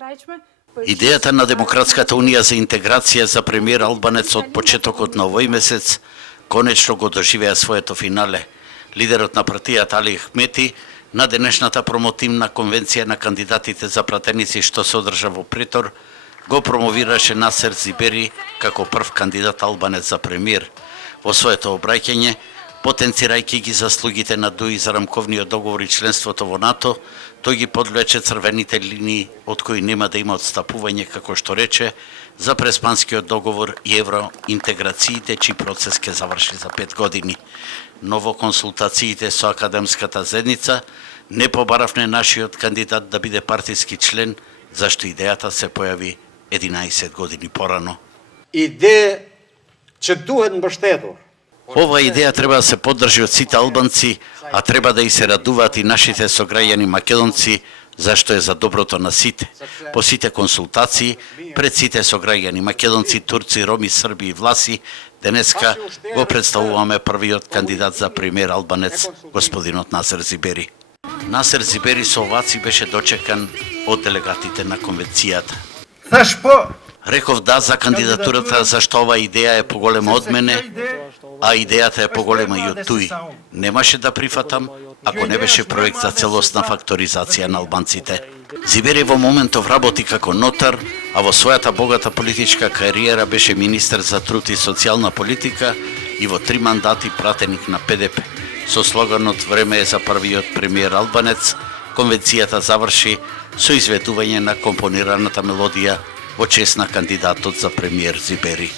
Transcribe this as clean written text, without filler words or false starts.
Идејата на Демократската унија за интеграција за премиер албанец од почетокот на овој месец конечно го доживеа своето финале. Лидерот на партијата Али Ахмети на денешната промотивна конвенција на кандидатите за пратеници што се одржа во Притор го промовираше Насер Зибери како прв кандидат албанец за премиер. Во своето обраќање, потенцирајќи ги заслугите на ДУИ за рамковниот договор и членството во НАТО, тој ги подлече црвените линии од кои нема да има отстапување, како што рече, за преспанскиот договор и евроинтеграциите, чиј процес ке заврши за 5 години. Но во консултациите со академската заедница не побаравме нашиот кандидат да биде партиски член, зашто идејата се појави 11 години порано. Иде че дуhet mbështetur. Ова идеја треба да се поддржи од сите албанци, а треба да и се радуваат и нашите сограѓани македонци, зашто е за доброто на сите. По сите консултации, пред сите сограѓани македонци, турци, роми, срби и власи, денеска го представуваме првиот кандидат за премиер албанец, господинот Насер Зибери. Насер Зибери со оваци беше дочекан од делегатите на конвенцијата. Реков да за кандидатурата, зашто ова идеја е поголема од мене, а идејата е поголема и од ДУИ. Немаше да прифатам, ако не беше проект за целосна факторизација на албанците. Зибери во моментов работи како нотар, а во својата богата политичка кариера беше министер за труд и социјална политика и во 3 мандати пратеник на ПДП. Со слоганот "Време е за првиот премиер албанец", конвенцијата заврши со изведување на компонираната мелодија во чест на кандидатот за премиер Зибери.